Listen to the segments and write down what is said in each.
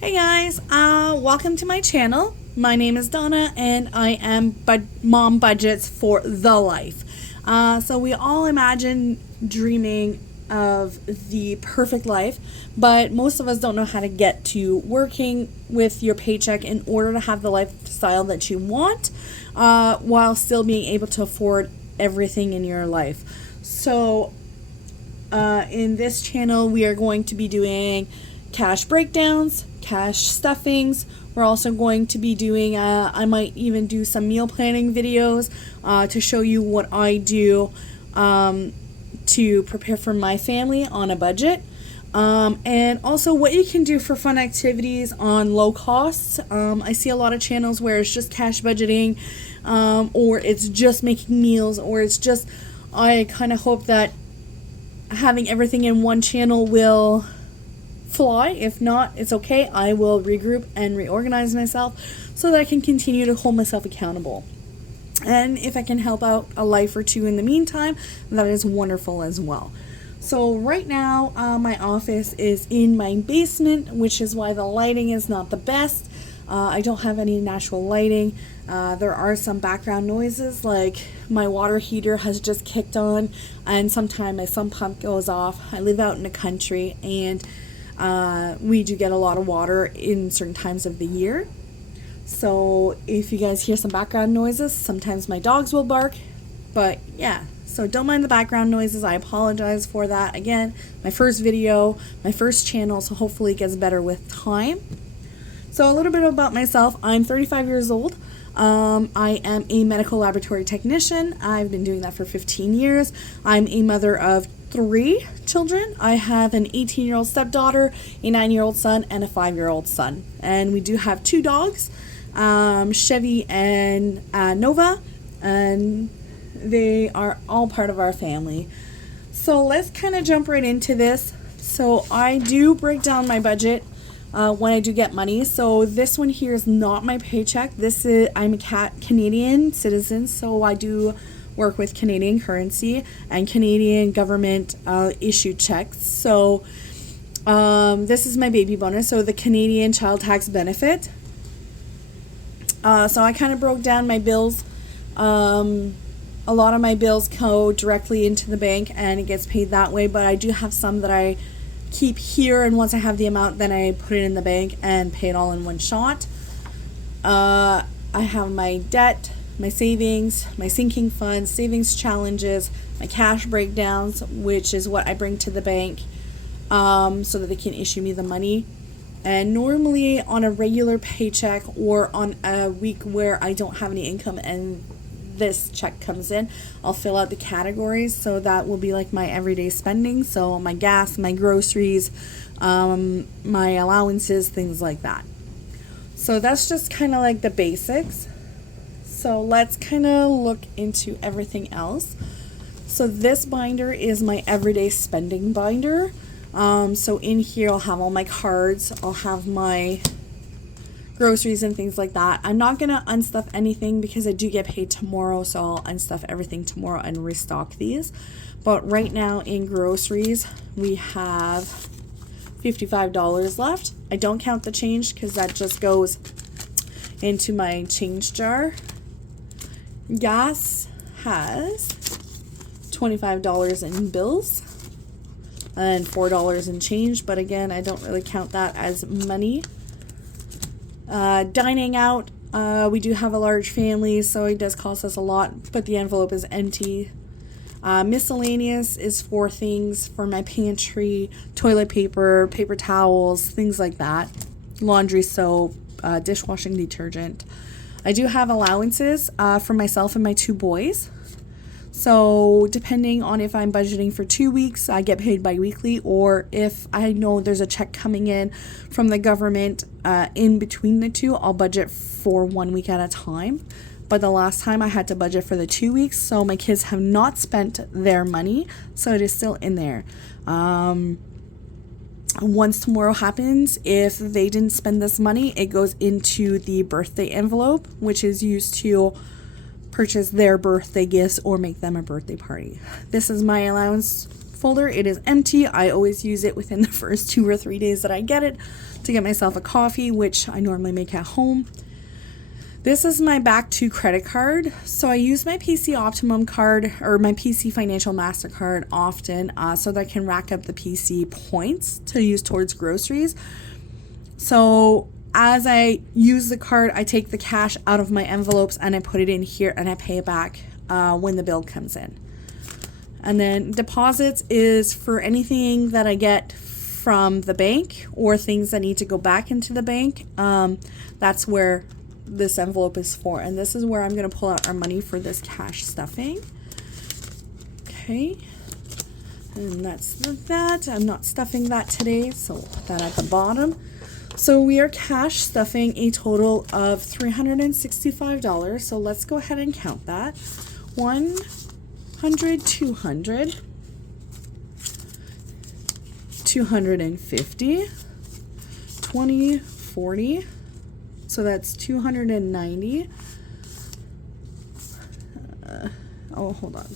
Hey guys, welcome to my channel. My name is Donna and I am Mom Budgets for the Life. So we all imagine dreaming of the perfect life, but most of us don't know how to get to working with your paycheck in order to have the lifestyle that you want, while still being able to afford everything in your life. So in this channel we are going to be doing cash breakdowns, cash stuffings. We're also going to be doing, I might even do some meal planning videos to show you what I do to prepare for my family on a budget. And also what you can do for fun activities on low costs. I see a lot of channels where it's just cash budgeting, or it's just making meals, or it's just, I kind of hope that having everything in one channel will fly. If not, it's okay. I will regroup and reorganize myself so that I can continue to hold myself accountable. And if I can help out a life or two in the meantime, that is wonderful as well. So right now, my office is in my basement, which is why the lighting is not the best. I don't have any natural lighting. There are some background noises, like my water heater has just kicked on, and sometimes my sump pump goes off. I live out in the country, and we do get a lot of water in certain times of the year. So if you guys hear some background noises, sometimes my dogs will bark. But yeah, so don't mind the background noises. I apologize for that. Again, my first video, my first channel, so hopefully it gets better with time. So a little bit about myself. I'm 35 years old. I am a medical laboratory technician. I've been doing that for 15 years. I'm a mother of 3 children. I have an 18-year-old stepdaughter, a 9-year-old son, and a 5-year-old son. And we do have 2 dogs, Chevy and Nova, and they are all part of our family. So let's kind of jump right into this. So I do break down my budget when I do get money. So this one here is not my paycheck. I'm a Canadian citizen, so I do work with Canadian currency and Canadian government issued checks. So this is my baby bonus, so the Canadian child tax benefit. So I kind of broke down my bills. A lot of my bills go directly into the bank and it gets paid that way, but I do have some that I keep here, and once I have the amount, then I put it in the bank and pay it all in one shot. I have my debt, my savings, my sinking funds, savings challenges, my cash breakdowns, which is what I bring to the bank so that they can issue me the money. And normally on a regular paycheck or on a week where I don't have any income and this check comes in, I'll fill out the categories. So that will be like my everyday spending. So my gas, my groceries, my allowances, things like that. So that's just kind of like the basics. So let's kind of look into everything else. So this binder is my everyday spending binder. So in here I'll have all my cards, I'll have my groceries and things like that. I'm not going to unstuff anything because I do get paid tomorrow, so I'll unstuff everything tomorrow and restock these. But right now in groceries we have $55 left. I don't count the change because that just goes into my change jar. Gas has $25 in bills and $4 in change, but again, I don't really count that as money. Dining out, we do have a large family, so it does cost us a lot, but the envelope is empty. Miscellaneous is for things for my pantry, toilet paper, paper towels, things like that, laundry soap, dishwashing detergent. I do have allowances for myself and my 2 boys. So depending on if I'm budgeting for 2 weeks, I get paid bi-weekly, or if I know there's a check coming in from the government in between the two, I'll budget for 1 week at a time. But the last time I had to budget for the 2 weeks, so my kids have not spent their money, so it is still in there. Once tomorrow happens, if they didn't spend this money, it goes into the birthday envelope, which is used to purchase their birthday gifts or make them a birthday party. This is my allowance folder. It is empty. I always use it within the first 2 or 3 days that I get it to get myself a coffee, which I normally make at home. This is my back to credit card. So I use my PC Optimum card or my PC Financial MasterCard often so that I can rack up the PC points to use towards groceries. So as I use the card, I take the cash out of my envelopes and I put it in here and I pay it back when the bill comes in. And then deposits is for anything that I get from the bank or things that need to go back into the bank. That's where this envelope is for, and this is where I'm going to pull out our money for this cash stuffing. Okay, and that's that. I'm not stuffing that today, so put that at the bottom. So we are cash stuffing a total of $365. So let's go ahead and count that. 100, 200, 250, 20, 40. So that's 290. Oh, hold on.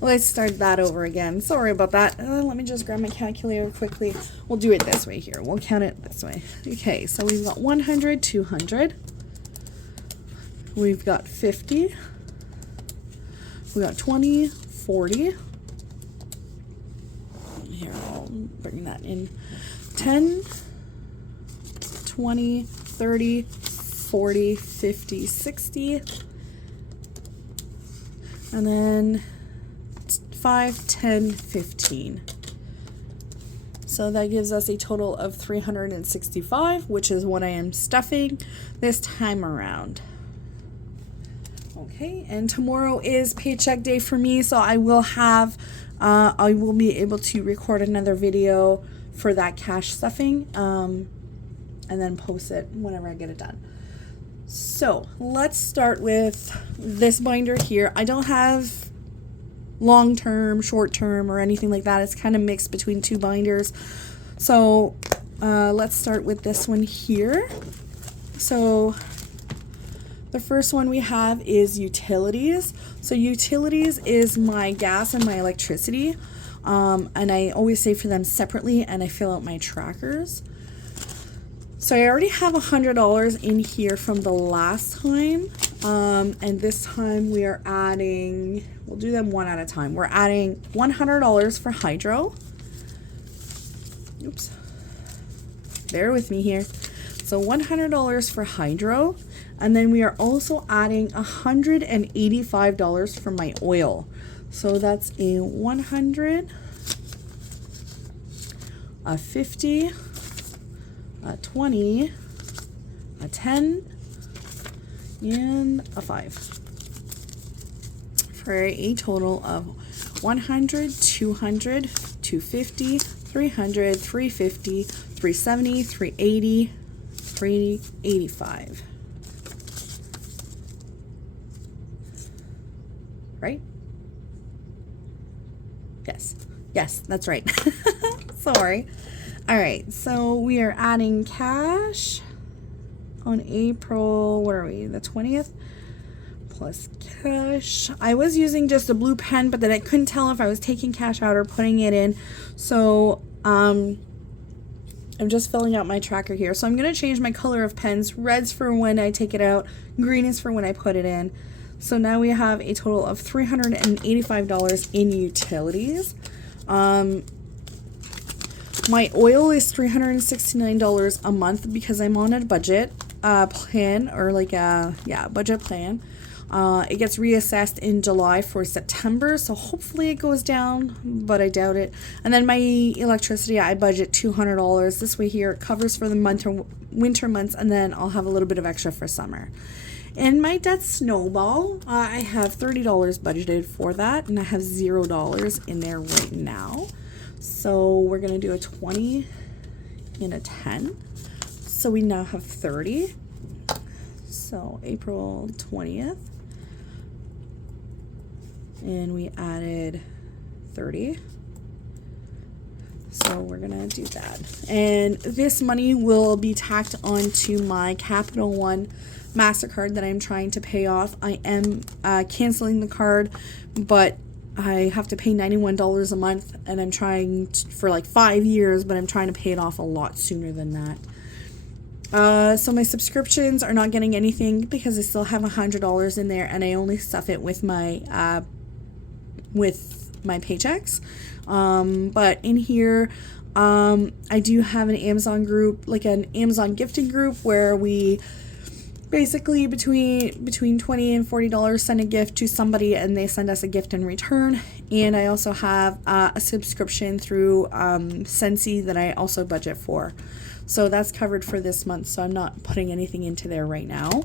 Let's start that over again. Sorry about that. Let me just grab my calculator quickly. We'll do it this way here. We'll count it this way. Okay, so we've got 100, 200. We've got 50. We got 20, 40. Here, I'll bring that in. 10, 20, 30, 40, 50, 60, and then 5, 10, 15. So that gives us a total of 365, which is what I am stuffing this time around. Okay, and tomorrow is paycheck day for me, so I will be able to record another video for that cash stuffing. And then post it whenever I get it done. So let's start with this binder here. I don't have long-term, short-term, or anything like that. It's kind of mixed between 2 binders. So let's start with this one here. So the first one we have is utilities. So utilities is my gas and my electricity. And I always save for them separately, and I fill out my trackers. So I already have $100 in here from the last time, and this time we are adding, we'll do them one at a time. We're adding $100 for hydro. Oops, bear with me here. So $100 for hydro, and then we are also adding $185 for my oil. So that's a 100, a 50, a 20, a 10, and a 5 for a total of 100, 200, 250, 300, 350, 370, 380, 385. Right? Yes, that's right. Sorry. All right, so we are adding cash on April, what are we, the 20th? Plus cash. I was using just a blue pen, but then I couldn't tell if I was taking cash out or putting it in. So I'm just filling out my tracker here. So I'm going to change my color of pens. Red's for when I take it out. Green is for when I put it in. So now we have a total of $385 in utilities. My oil is $369 a month because I'm on a budget plan, or like a budget plan. It gets reassessed in July for September, so hopefully it goes down, but I doubt it. And then my electricity, I budget $200. This way here it covers for the winter months, and then I'll have a little bit of extra for summer. In my debt snowball, I have $30 budgeted for that, and I have $0 in there right now. So we're going to do a 20 and a 10. So we now have 30. So April 20th. And we added 30. So we're going to do that. And this money will be tacked onto my Capital One MasterCard that I'm trying to pay off. I am canceling the card, but I have to pay $91 a month, and I'm trying for like 5 years, but I'm trying to pay it off a lot sooner than that. So my subscriptions are not getting anything because I still have $100 in there, and I only stuff it with my paychecks. But in here, I do have an Amazon group, like an Amazon gifting group, where we basically between $20 and $40 send a gift to somebody, and they send us a gift in return. And I also have a subscription through Sensi that I also budget for. So that's covered for this month, so I'm not putting anything into there right now.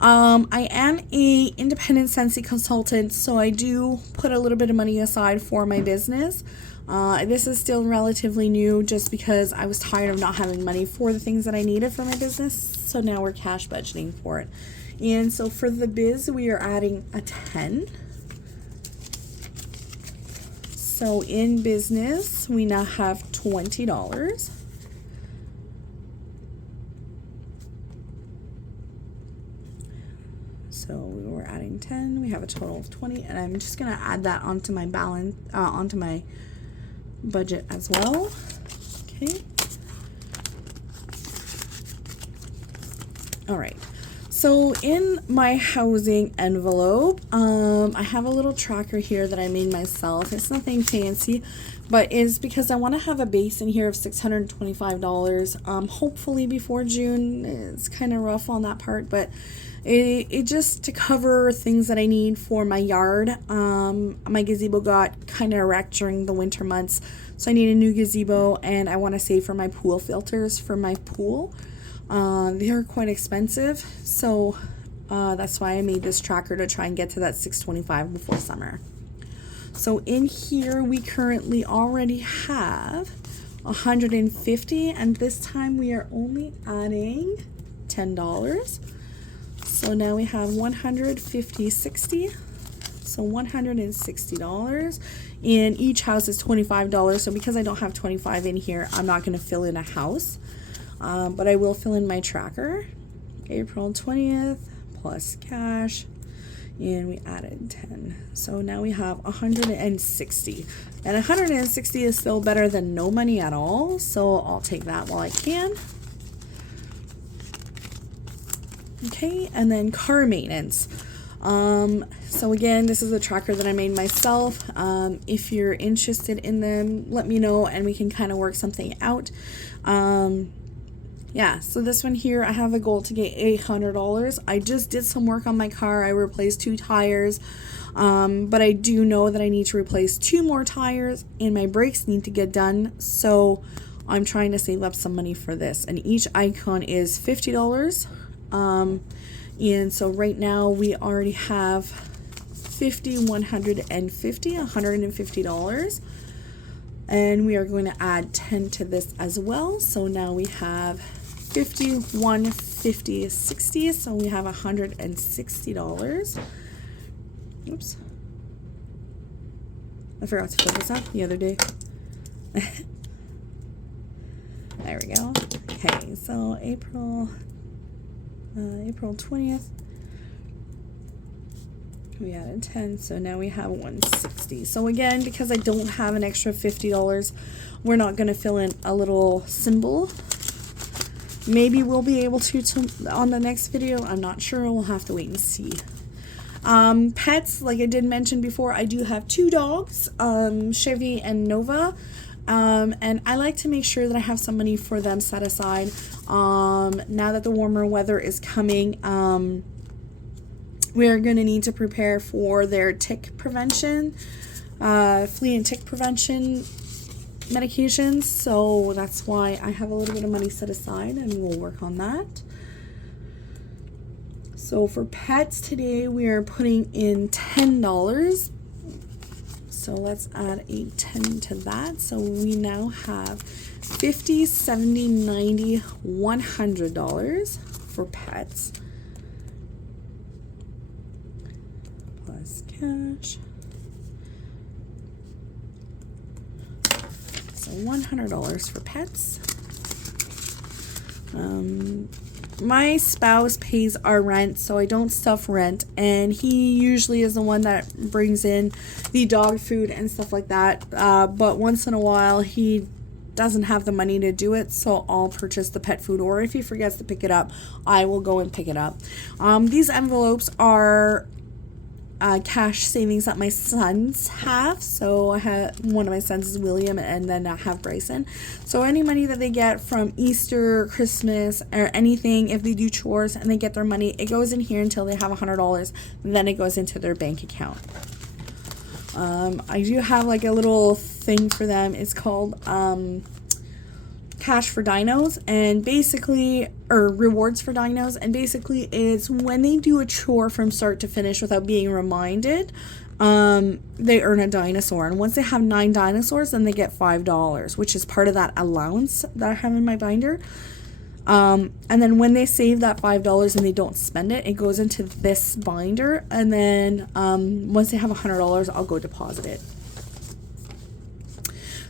I am a independent Sensi consultant, so I do put a little bit of money aside for my business. This is still relatively new just because I was tired of not having money for the things that I needed for my business. So now we're cash budgeting for it. And so for the biz, we are adding a 10. So in business, we now have $20. So we were adding 10. We have a total of 20, and I'm just gonna add that onto my balance, onto my budget as well. Okay. All right. So in my housing envelope, I have a little tracker here that I made myself. It's nothing fancy, but is because I want to have a base in here of $625. Hopefully before June. It's kind of rough on that part, but it just to cover things that I need for my yard. My gazebo got kind of wrecked during the winter months, so I need a new gazebo, and I want to save for my pool filters for my pool. They are quite expensive, so that's why I made this tracker to try and get to that $625 before summer. So in here we currently already have $150, and this time we are only adding $10. So now we have 150, 60, so $160. And each house is $25. So because I don't have 25 in here, I'm not going to fill in a house, but I will fill in my tracker. April 20th plus cash, and we added 10. So now we have 160, and 160 is still better than no money at all. So I'll take that while I can. Okay, and then car maintenance. So again, this is a tracker that I made myself. If you're interested in them, let me know and we can kind of work something out. Yeah, so this one here, I have a goal to get $800. I just did some work on my car. I replaced 2 tires, but I do know that I need to replace 2 more tires, and my brakes need to get done. So I'm trying to save up some money for this, and each icon is $50. And so right now we already have 50, 150, $150, and we are going to add 10 to this as well. So now we have 50, 150, 60, so we have $160. Oops, I forgot to put this up the other day. There we go. Okay, so April 20th, we added 10, so now we have 160. So again, because I don't have an extra $50, we're not going to fill in a little symbol. Maybe we'll be able to on the next video. I'm not sure. We'll have to wait and see. Pets, like I did mention before, I do have 2 dogs, Chevy and Nova. And I like to make sure that I have some money for them set aside. Now that the warmer weather is coming, we are going to need to prepare for their tick prevention, flea and tick prevention medications. So that's why I have a little bit of money set aside, and we'll work on that. So for pets today, we are putting in $10. So let's add a 10 to that. So we now have $50, $70, $90, $100 for pets. Plus cash. So $100 for pets. my spouse pays our rent, so I don't stuff rent, and he usually is the one that brings in the dog food and stuff like that, but once in a while he doesn't have the money to do it, so I'll purchase the pet food, or if he forgets to pick it up, I will go and pick it up. These envelopes are cash savings that my sons have. So I have one of my sons is William, and then I have Bryson. So any money that they get from Easter, Christmas, or anything, if they do chores and they get their money, it goes in here until they have $100, and then it goes into their bank account. I do have like a little thing for them. It's called Cash for Dinos, and basically, or Rewards for Dinos, and basically it's when they do a chore from start to finish without being reminded, they earn a dinosaur, and once they have 9 dinosaurs, then they get $5, which is part of that allowance that I have in my binder. And then when they save that $5 and they don't spend it, it goes into this binder, and then once they have $100, I'll go deposit it.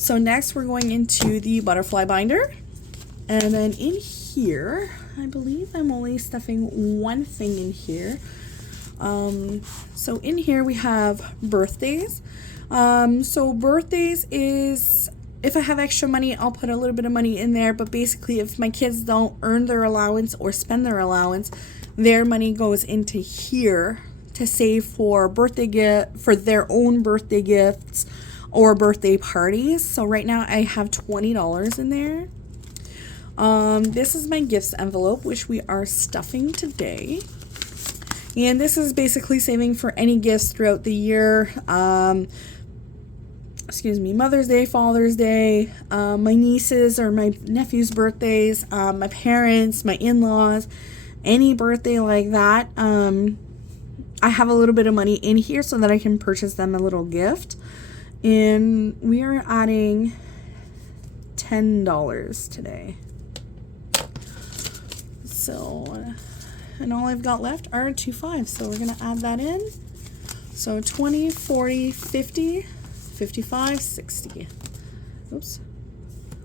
So next we're going into the butterfly binder, and then in here, I believe I'm only stuffing one thing in here. So in here we have birthdays. So birthdays is, if I have extra money, I'll put a little bit of money in there, but basically if my kids don't earn their allowance or spend their allowance, their money goes into here to save for for their own birthday gifts or birthday parties. So right now I have $20 in there. This is my gifts envelope, which we are stuffing today. And this is basically saving for any gifts throughout the year. Mother's Day, Father's Day, my nieces or my nephews' birthdays, my parents, my in-laws, any birthday like that. I have a little bit of money in here so that I can purchase them a little gift. And we are adding $10 today. So, and all I've got left are 2 5s. So we're going to add that in. So 20, 40, 50, 55, 60. Oops.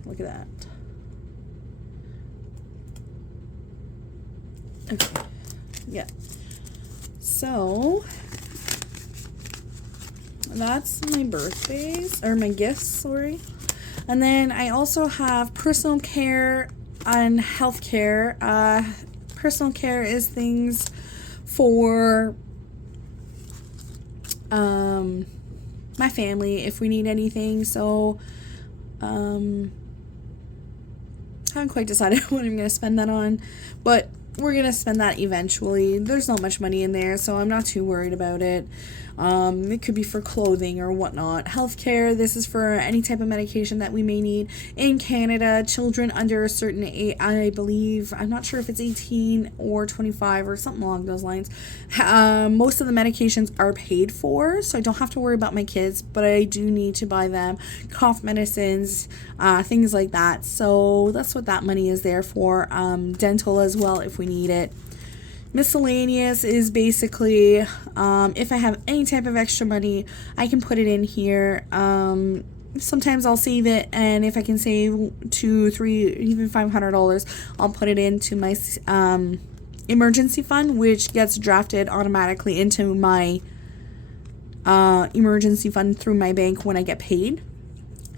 Look at that. Okay. Yeah. So that's my birthdays, or my gifts, sorry. And then I also have personal care and health care. Personal care is things for my family if we need anything. So haven't quite decided what I'm going to spend that on, but we're going to spend that eventually. There's not much money in there, so I'm not too worried about it. It could be for clothing or whatnot. Healthcare, this is for any type of medication that we may need. In Canada, children under a certain age, I believe, I'm not sure if it's 18 or 25 or something along those lines. Most of the medications are paid for, so I don't have to worry about my kids, but I do need to buy them cough medicines, things like that. So that's what that money is there for. Dental as well if we need it. Miscellaneous is basically if I have any type of extra money, I can put it in here. Sometimes I'll save it, and if I can save $200, $300, even $500, I'll put it into my emergency fund, which gets drafted automatically into my emergency fund through my bank when I get paid.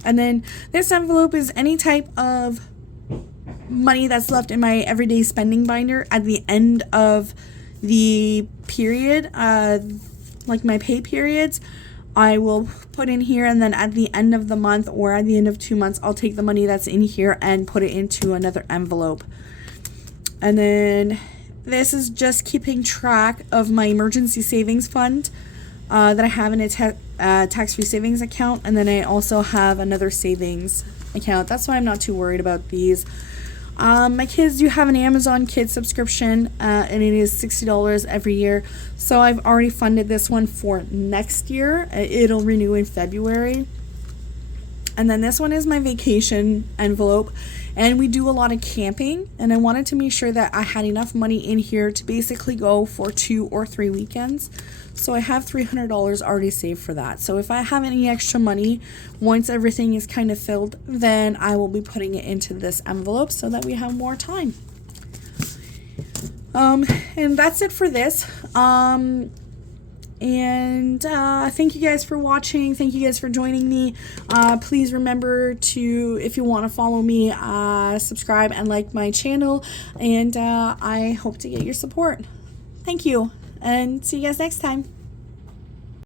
And then this envelope is any type of money that's left in my everyday spending binder at the end of the period, like my pay periods, I will put in here, and then at the end of the month or at the end of 2 months, I'll take the money that's in here and put it into another envelope. And then this is just keeping track of my emergency savings fund that I have in a tax-free savings account, and then I also have another savings account. That's why I'm not too worried about these. My kids do have an Amazon Kids subscription, and it is $60 every year. So I've already funded this one for next year. It'll renew in February. And then this one is my vacation envelope, and we do a lot of camping, and I wanted to make sure that I had enough money in here to basically go for 2 or 3 weekends. So I have $300 already saved for that. So if I have any extra money, once everything is kind of filled, then I will be putting it into this envelope so that we have more time. And that's it for this. And thank you guys for watching. Thank you guys for joining me. Please remember to, if you want to follow me, subscribe and like my channel. And I hope to get your support. Thank you, and see you guys next time.